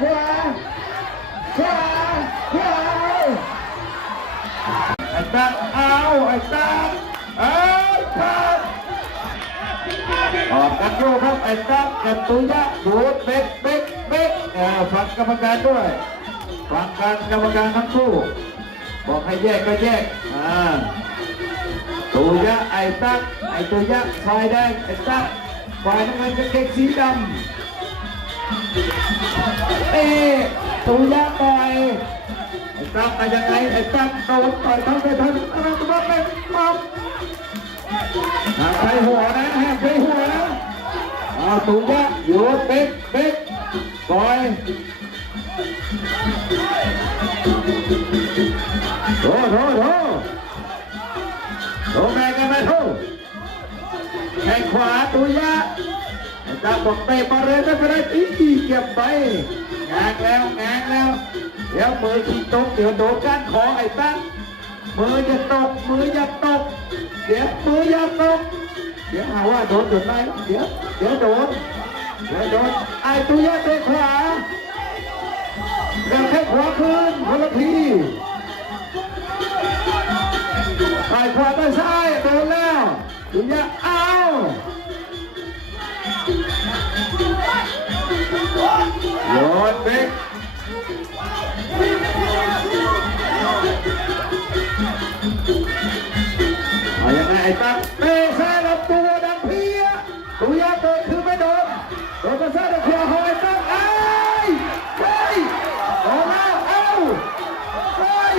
ขวาขวาขวาไอ้ตักเอาไอ้ตักเอาตักออกกันอยู่ครับไอ้ตักกับตุยะดูดเบ็กเบ็กเบ็กเออฟังกรรมการด้วยฟังการกรรมการทั้งคู่บอกให้แยกก็แยกอ่าตุยะไอ้ตักไอ้ตุยะฝ่ายแดงไอ้ตักฝ่ายน้ำเงินกางเกงสีดำ เอ๊ตุยะต่อยไอ้ตั๊กมายังไงไอ้ตั๊กโดนต่อยทั้งไปทั้งอะไรตัวบ้าไปปั๊บห้ามใช้หัวนะห้ามใช้หัวนะเอาตุยะโยนเบ๊กเบ๊กต่อยโถโถโถโถแม่กันไหมโถแข้งขวาตุยะ ดาบอกเตะมาเลยไม่เป็นไรอีเก็บไปงานแล้วงานแล้วเดี๋ยวมือที่ตกเดี๋ยวโดนก้านคอไอ้ตั้งมือจะตกมือจะตกเดี๋ยวมือจะตกเดี๋ยวหาว่าโดนจนไหนเดี๋ยวเดี๋ยวโดนเดี๋ยวโดนไอ้ตุยะเตะขวาเดี๋ยวแค่ขวาคืนคนละทีไอ้ขวาไปซ้ายโดนแล้วตุยะ โยนเบกเอายังไงไอ้ตั้งเตะซ้ายลำตัวดังเพี้ยตุยะเกิดคือไม่โดนโดนกระซ่าตะขวาของไอ้ตั้งไอ้เฮ้ยโดนแล้วเอ้าเฮ้ย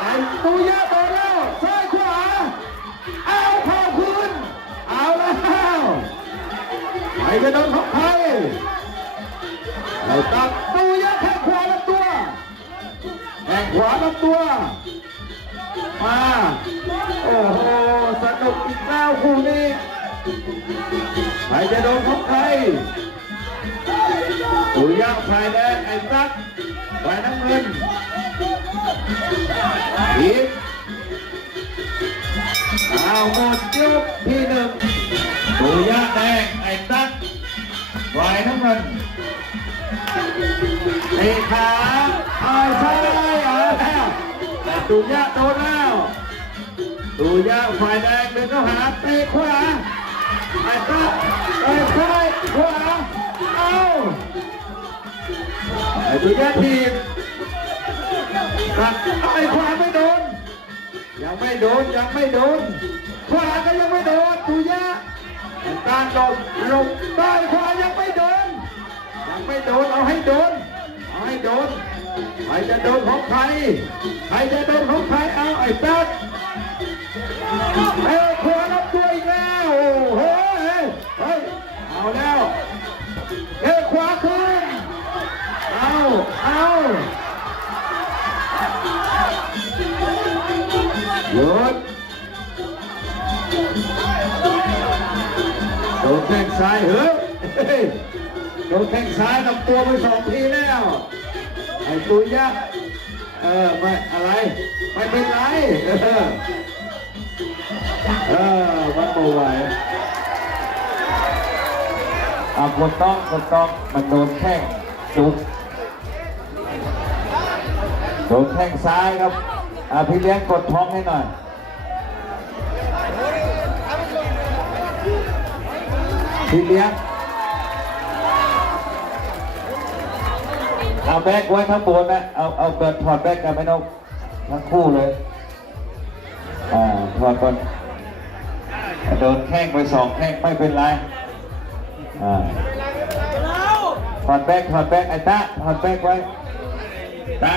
ไอ้ตุยะโดนแล้วซ้ายขวาเอาเข้าคืนเอาแล้วใครจะโดนของใครเรา ตัดดูยะแข้งขวาลำตัวแข้งขวาลำตัว มา โอ้โห สนุกอีกแล้วคู่นี้ ใครจะโดนของใครตุยะฝ่ายแดงไอ้ตั๊กฝ่ายน้ำเงินอีกเอาหมดยกที่หนึ่งตุยะแดงไอ้ตั๊กฝ่ายน้ำเงิน เตะขาเอาซ้ายเอาแล้วตุยะโดนแล้วตุยะฝ่ายแดงเดินเข้าหาเตะขวาไอ้ตั๊กเตะซ้ายขวาเอาไอ้ตุยะทีมตัดไอ้ขวาไม่โดน ยังไม่โดนยังไม่โดน ขวาก็ยังไม่โดนตุยะการหลบหลบได้ขวายังไม่โดนยังไม่โดนเอาให้โดน เอาให้โดน ใครจะโดนของใคร ใครจะโดนของใคร เอาไอ้แป๊ดเอ้ขวารับตัวอีกแล้วโอ้เฮ้ยเฮ้ย เอาแล้วเอ้ขวาขึ้น เอาเอาหยุดโดนแข้งซ้ายเฮ้ยเฮ้ยโดนแข้งซ้ายลำตัวไปสองทีแล้ว อ้ตุยยักษ์เออไม่อะไรไม่เป็นไรเออเออมันโมไหวอะกดต้องกดต้องมันโดนแข้งจุกโดนแข้งซ้ายครับอะพี่เลี้ยงกดท้องให้หน่อยพี่เลี้ยง เอาแบกไว้ข้างบนนะเอาเอาเกิดถอดแบกกันไม่ต้องทั้งคู่เลยอ่าถอดก่อนโดนแข้งไปสองแข้งไม่เป็นไรอ่าถอดแบกถอดแบกไอ้ตาถอดแบกไว้ตา